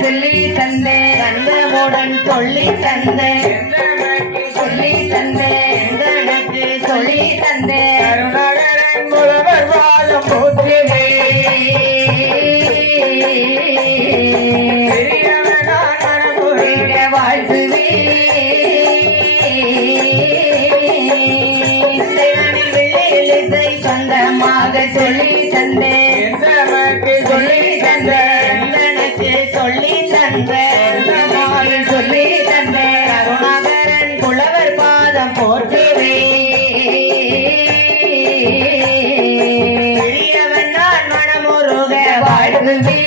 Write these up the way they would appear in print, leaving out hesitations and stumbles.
சொல்லி தந்தே தந்தமுடன் சொல்லி தந்தே சொல்லி தந்தே எனக்கு சொல்லி தந்தே அருணகரன் புலவர் வாதம் போற்றுவே வாழ்த்துவே சொந்தமாக சொல்லி தந்தே சொல்லி தந்தே சொல்லி தந்தே சொல்லி தந்தே அருணாகரன் புலவர் பாதம் போற்றுவே பெரியவன் நான் மனமுருக வாழ்த்துவே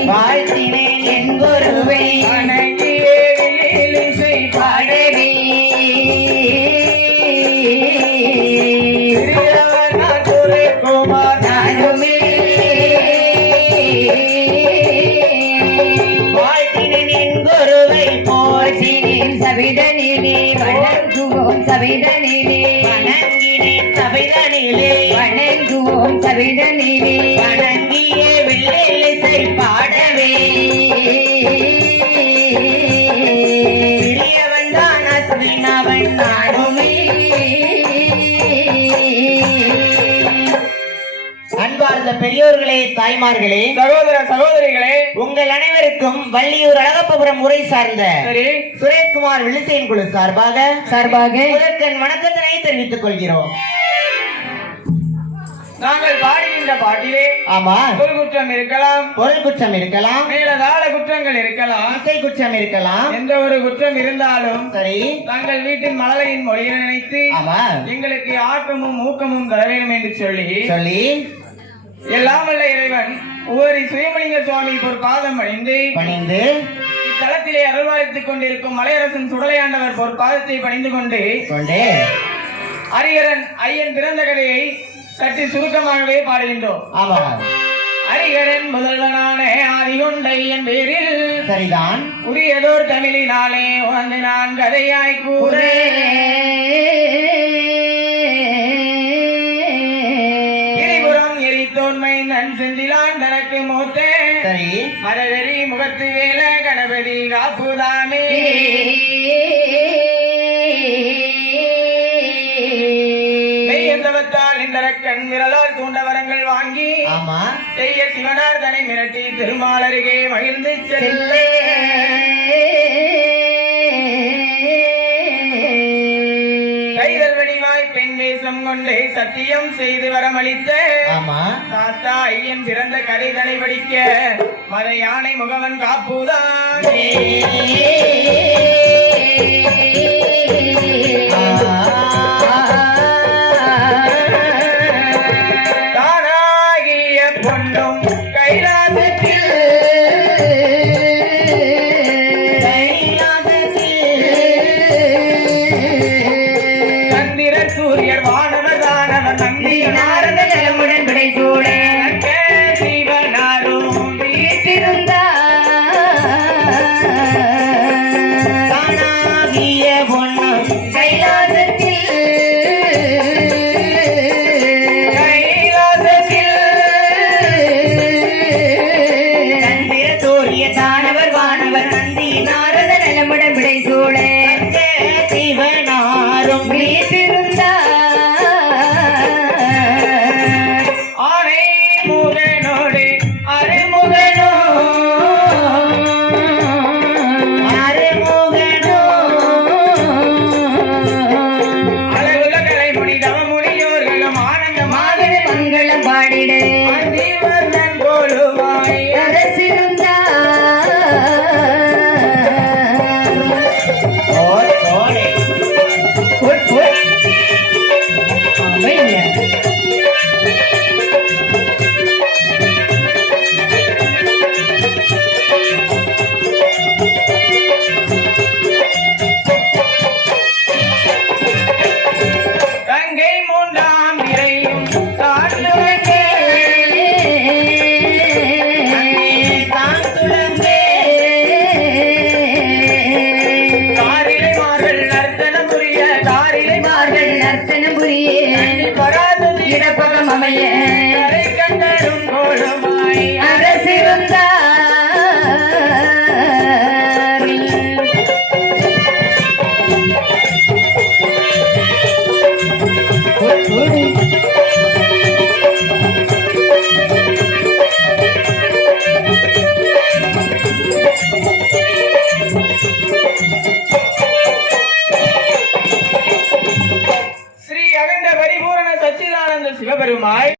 வாழ்த்தினேன் என் குருவை பாடவே குமார் நானுமே வாழ்த்தினேன் என் குருவை போற்றினேன் சவிதனிலே வணங்குவோம் சவிதனிலே வணங்கினேன் சவிதனிலே வணங்குவோம் சவிதனிலே வணங்கிய வெள்ளிசை பாடவே பெரியவன் தான் அஸ்வினவன் நாடுமே. அன்பார்ந்த பெரியோர்களே, தாய்மார்களே, சகோதர சகோதரிகளே, உங்கள் அனைவருக்கும் வள்ளியூர் அழகப்பபுரம் முறை சார்ந்த சரி சுரேஷ்குமார் வில்லிசையின் குழு சார்பாக முதற்கண் வணக்கத்தினை தெரிவித்துக் கொள்கிறோம். நாங்கள் பாடுகின்ற பாட்டிலே ஆமா ஒரு குற்றம் இருக்கலாம், பொருள் குற்றம் இருக்கலாம், மேலதாள குற்றங்கள் இருக்கலாம், இசை குற்றம் இருக்கலாம். எந்த ஒரு குற்றம் இருந்தாலும் சரி தங்கள் வீட்டின் மழலையின் மொழியை நினைத்து ஆமா எங்களுக்கு ஆக்கமும் ஊக்கமும் தர வேண்டும் என்று சொல்லி சொல்லி எல்லாம் வல்ல இறைவன் ஒவ்வொரு சுயமலிங்க சுவாமி பொற்பாதம் பணிந்து இத்தலத்திலே அருள்வாழ்த்துக் கொண்டிருக்கும் மலையரசன் சுடலையாண்டவர் பொற்பாதத்தை பணிந்து கொண்டு ஹரிஹரன் ஐயன் பிறந்த கதையை சற்று சுருக்கமாகவே பாடுகின்றோம். ஆமா ஹரிஹரன் முதல்வனான ஆதிகொண்டை என் பேரில் சரிதான் உரியதோர் தமிழினாலே உணர்ந்து நான் கதையாய் கூறே எரிபுறம் எரித்தோன்மை நன் செந்திலான் தனக்கு மூத்தே சரி மதவெறி முகத்து வேல கணபதி காப்புதாமே கண் விரலால் தூண்ட வரங்கள் வாங்கி ஆமா செய்ய சிவனார் தனை மிரட்டி திருமால் அருகே மகிழ்ந்து செல்ல கைதல் வடிவாய் பெண் வேஷம் கொண்டு சத்தியம் செய்து வரமளித்த ஆமா தாத்தா ஐயன் பிறந்த கதை தனை படிக்க மத யானை முகவன் காப்புதான் பொன்னும் கைலாசத்தில் சந்திர சூரியர் வானவர் தானவர் நந்தி நாரத நிலமுடன் விடைசூட சிவனாரும் வீட்டிருந்தார் பொன்னும் கைலாசத்தில் தானவர் வானவர் நந்தி நாரத நிலமுடன் விடைசூட சிவனாரும் வீட்டிருந்தார் ஆனை முகனோடு அருமுகனோ அழகுல கலை முனி தவமுனியோர்களும் ஆனந்த மாதிரி மங்களம் பாடிட சிவன் கோலுவாய் அரசிருந்தார் தங்கை மூன்றாம் நிறையும் தாண்டுவங்கே உமையே